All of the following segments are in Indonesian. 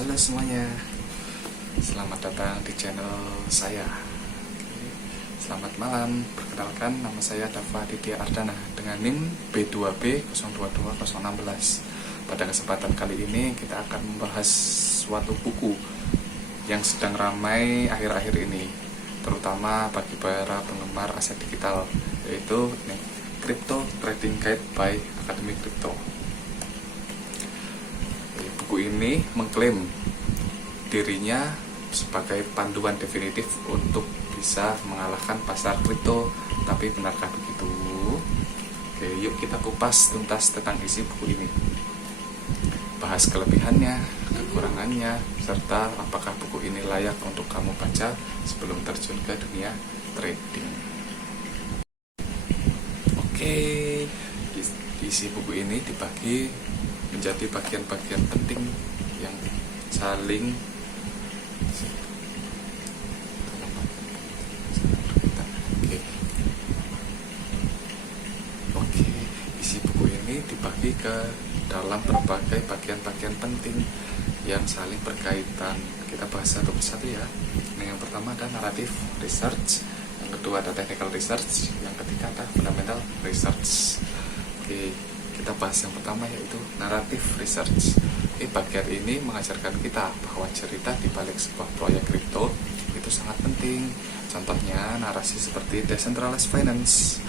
Halo semuanya, selamat datang di channel saya. Selamat malam, perkenalkan nama saya Dava Aditya Ardana dengan NIM B2B022016. Pada kesempatan kali ini kita akan membahas suatu buku yang sedang ramai akhir-akhir ini, terutama bagi para penggemar aset digital, yaitu Crypto Trading Guide by Academy Crypto. Buku ini mengklaim dirinya sebagai panduan definitif untuk bisa mengalahkan pasar kripto. Tapi benarkah begitu? Oke, yuk kita kupas tuntas tentang isi buku ini. Bahas kelebihannya, kekurangannya, serta apakah buku ini layak untuk kamu baca sebelum terjun ke dunia trading. Oke, isi buku ini dibagi menjadi bagian-bagian penting yang saling isi buku ini dibagi ke dalam berbagai bagian-bagian penting yang saling berkaitan. Kita bahas satu persatu ya. Yang pertama ada narrative research, yang kedua ada technical research, yang ketiga ada fundamental research. Kita bahas yang pertama, yaitu narrative research. Bagian ini mengajarkan kita bahwa cerita di balik sebuah proyek kripto itu sangat penting. Contohnya narasi seperti decentralized finance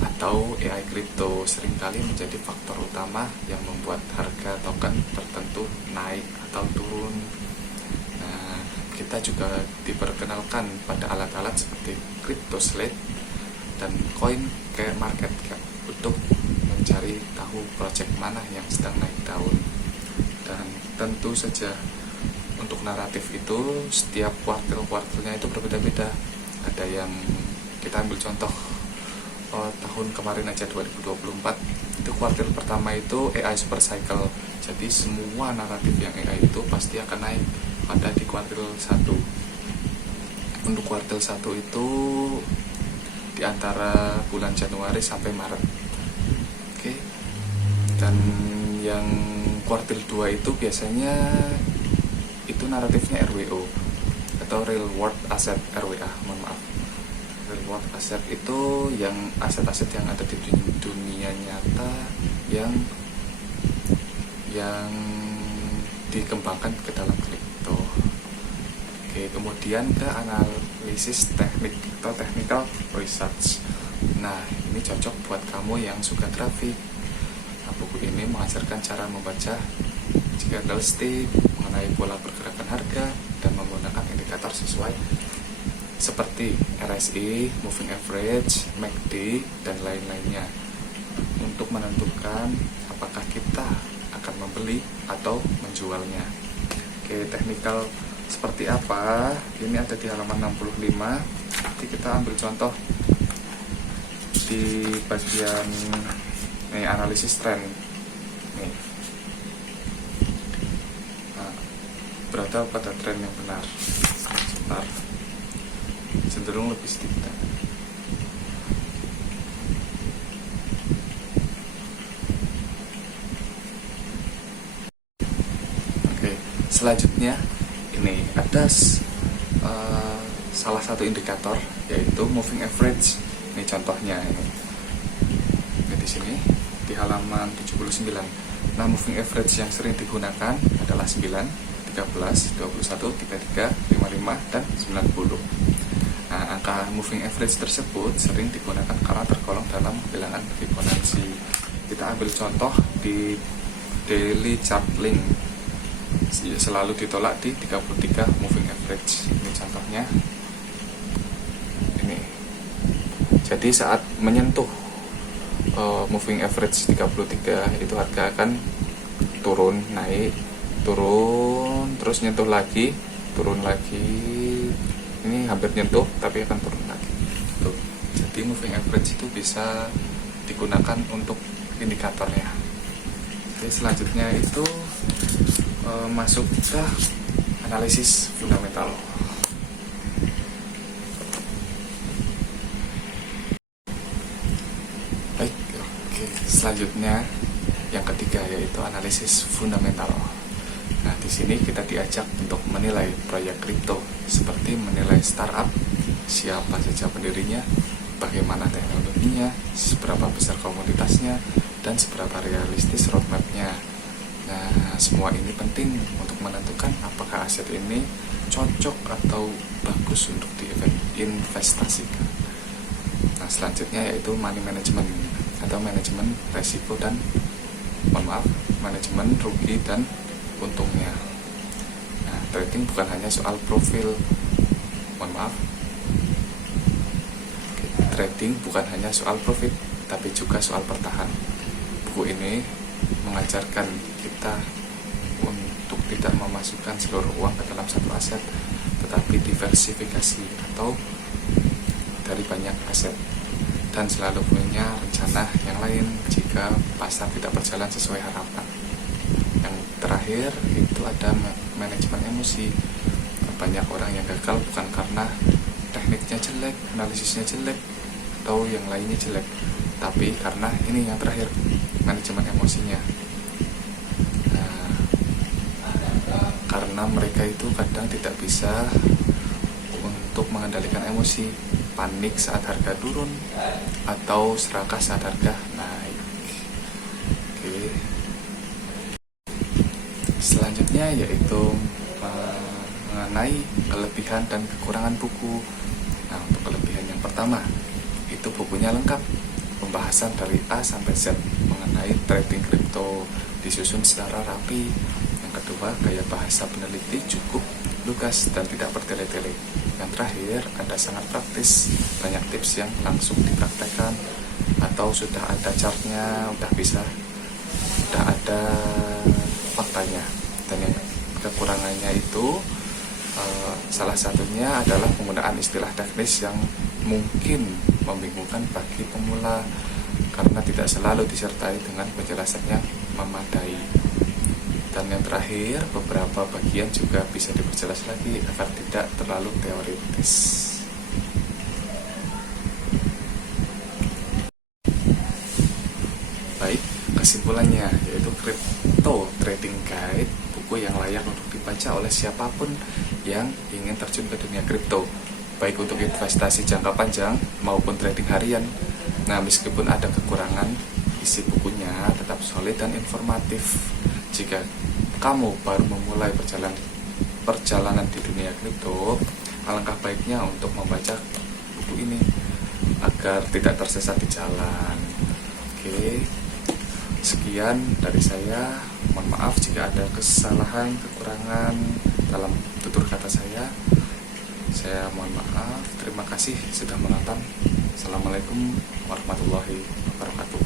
atau AI kripto seringkali menjadi faktor utama yang membuat harga token tertentu naik atau turun. Nah, kita juga diperkenalkan pada alat-alat seperti crypto slate dan coin kayak market cap untuk mencari tahu project mana yang sedang naik daun. Dan tentu saja untuk naratif itu setiap kuartil-kuartilnya itu berbeda-beda. Ada yang kita ambil contoh tahun kemarin aja 2024, itu kuartil pertama itu AI super cycle. Jadi semua naratif yang AI itu pasti akan naik pada di kuartil 1. Untuk kuartil 1 itu di antara bulan Januari sampai Maret. Dan yang kuartil 2 itu biasanya itu naratifnya RWO atau real world asset, RWA, mohon maaf. Real world asset itu yang aset-aset yang ada di dunia nyata yang dikembangkan ke dalam kripto. Kemudian ke analisis teknik atau technical research. Nah, ini cocok buat kamu yang suka grafik. Buku ini mengajarkan cara membaca candlestick, mengenai pola pergerakan harga, dan menggunakan indikator sesuai seperti RSI, Moving Average, MACD, dan lain-lainnya untuk menentukan apakah kita akan membeli atau menjualnya. Teknikal seperti apa? Ini ada di halaman 65. Nanti kita ambil contoh di bagian analisis tren. Berada pada tren yang benar. Sebentar, cenderung lebih sedikit. Selanjutnya ini ada salah satu indikator, yaitu moving average. Ini contohnya ini di sini di halaman 79. Nah, moving average yang sering digunakan adalah 9, 13, 21, 33, 55, dan 90. Nah, angka moving average tersebut sering digunakan karena tergolong dalam bilangan Fibonacci. Kita ambil contoh di daily chart link, selalu ditolak di 33 moving average. Ini contohnya. Ini. Jadi saat menyentuh moving average 33 itu harga akan turun, naik, turun, terus nyentuh lagi, turun lagi. Ini hampir nyentuh tapi akan turun lagi. Tuh. Jadi moving average itu bisa digunakan untuk indikatornya. Oke, selanjutnya itu masuk ke analisis fundamental. Selanjutnya yang ketiga, yaitu analisis fundamental. Nah, di Di sini kita diajak untuk menilai proyek kripto, seperti menilai startup, siapa saja pendirinya, bagaimana teknologinya, seberapa besar komunitasnya, dan seberapa realistis roadmap-nya. Nah, semua ini penting untuk menentukan apakah aset ini cocok atau bagus untuk diinvestasikan. Nah, selanjutnya yaitu money management atau manajemen resiko dan manajemen rugi dan untungnya. Nah, trading bukan hanya soal profil. Trading bukan hanya soal profit, tapi juga soal bertahan. Buku ini mengajarkan kita untuk tidak memasukkan seluruh uang ke dalam satu aset, tetapi diversifikasi atau dari banyak aset, dan selalu punya rencana yang lain jika pasar tidak berjalan sesuai harapan. Yang terakhir itu ada manajemen emosi. Banyak orang yang gagal bukan karena tekniknya jelek, analisisnya jelek, atau yang lainnya jelek, tapi karena ini yang terakhir, manajemen emosinya. Nah, karena mereka itu kadang tidak bisa untuk mengendalikan emosi, panik saat harga turun atau serakah saat harga naik. Oke. Selanjutnya yaitu mengenai kelebihan dan kekurangan buku. Nah, untuk kelebihan yang pertama, itu bukunya lengkap, pembahasan dari A sampai Z mengenai trading kripto, disusun secara rapi. Yang kedua, gaya bahasa peneliti cukup lugas dan tidak bertele-tele. Yang terakhir, ada sangat praktis, banyak tips yang langsung dipraktekkan atau sudah ada chartnya, udah ada faktanya. Dan yang kekurangannya itu salah satunya adalah penggunaan istilah teknis yang mungkin membingungkan bagi pemula karena tidak selalu disertai dengan penjelasan yang memadai. Dan yang terakhir, beberapa bagian juga bisa diperjelas lagi agar tidak terlalu teoritis. Baik, kesimpulannya yaitu Crypto Trading Guide, buku yang layak untuk dibaca oleh siapapun yang ingin terjun ke dunia kripto, baik untuk investasi jangka panjang maupun trading harian. Nah, meskipun ada kekurangan, isi bukunya tetap solid dan informatif. Jika kamu baru memulai perjalanan di dunia kripto, alangkah baiknya untuk membaca buku ini agar tidak tersesat di jalan. Oke, sekian dari saya. Mohon maaf jika ada kesalahan, kekurangan dalam tutur kata saya. Saya mohon maaf. Terima kasih sudah menonton. Assalamualaikum warahmatullahi wabarakatuh.